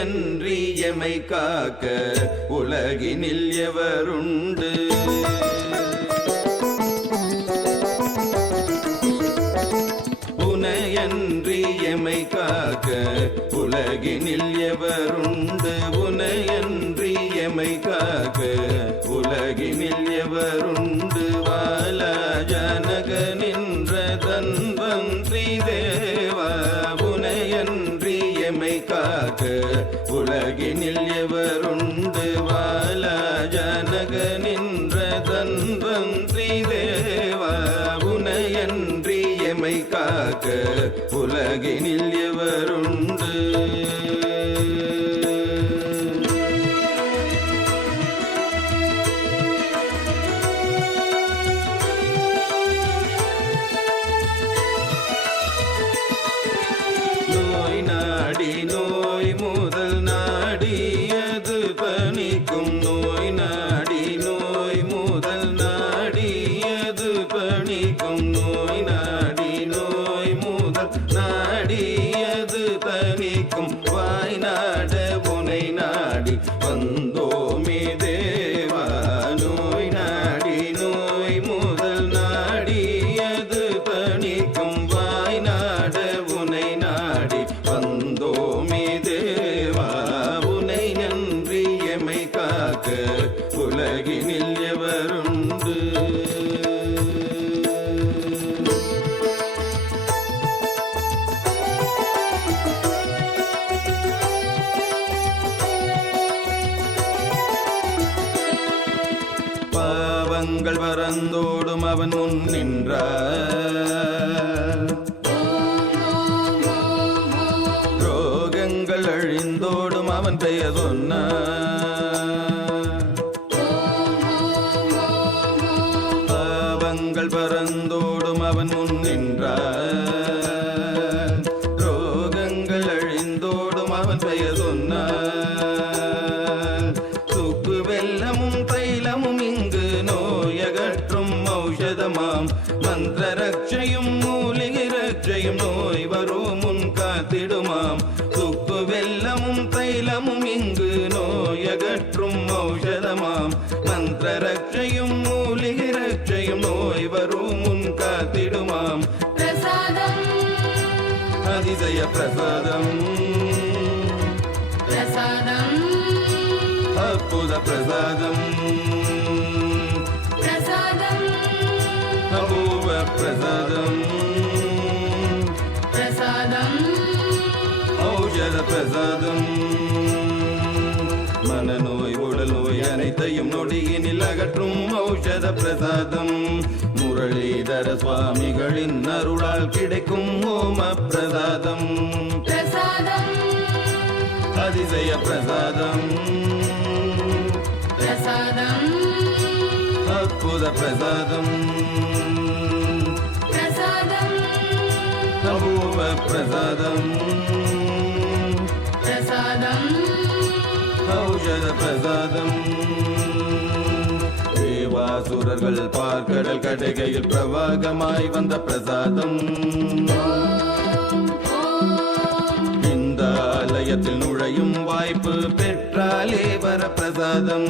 உனையன்றி எமை காக்க உலகினில் எவருண்டு? உனையன்றி எமை காக்க உலகினில் எவருண்டு? உனையன்றி எமை காக்க உலகினில் எவருண்டு? காக்க உலகினில் எவருண்டு வால ஜனக நின்ற தன்வந்திரி தேவா உனையன்றி எமை காக்க உலகினில் எவருண்டு நாடியது நோய் நாடி நோய் முதல் நாடியது தனிக்கும் வாய் நாட புனை நாடி வந்தோ பாவங்கள் பறந்தோடும் அவன் முன் நின்ற. ரோகங்கள் அழிந்தோடும் அவன் பெயர் சொன்ன. பாவங்கள் பறந்தோடும் அவன் முன் நின்றார் மந்திர ரட்சையும் மூலிகை ரட்சையும் நோய் வரும் முன் காத்திடுமாம். சுக்கு வெல்லமும் தைலமும் இங்கு நோயகற்றும் ஔஷதமாம். மந்திர ரட்சையும் மூலிகை ரட்சையும் நோய் வரும் முன் காத்திடுமாம். பிரசாதம். அதிசய பிரசாதம். பிரசாதம். அற்புத பிரசாதம். பிரசாதம். பிரசாதம். பிரசாதம். ஔஷத பிரசாதம். மனநோய் உடல் நோய் அனைத்தையும் நொடியினில் அகற்றும் ஔஷத பிரசாதம். முரளிதர சுவாமிகளின் அருளால் கிடைக்கும் ஓம பிரசாதம். பிரசாதம். அதிசய பிரசாதம். பிரசாதம். அற்புத பிரசாதம். பிரசாதம். ஔஷத பிரசாதம். தேவாசுரர்கள் பார்க்கடல் கடைகையில் பிரவாகமாய் வந்த பிரசாதம். இந்த ஆலயத்தில் நுழையும் வாய்ப்பு பெற்றாலே வர பிரசாதம்.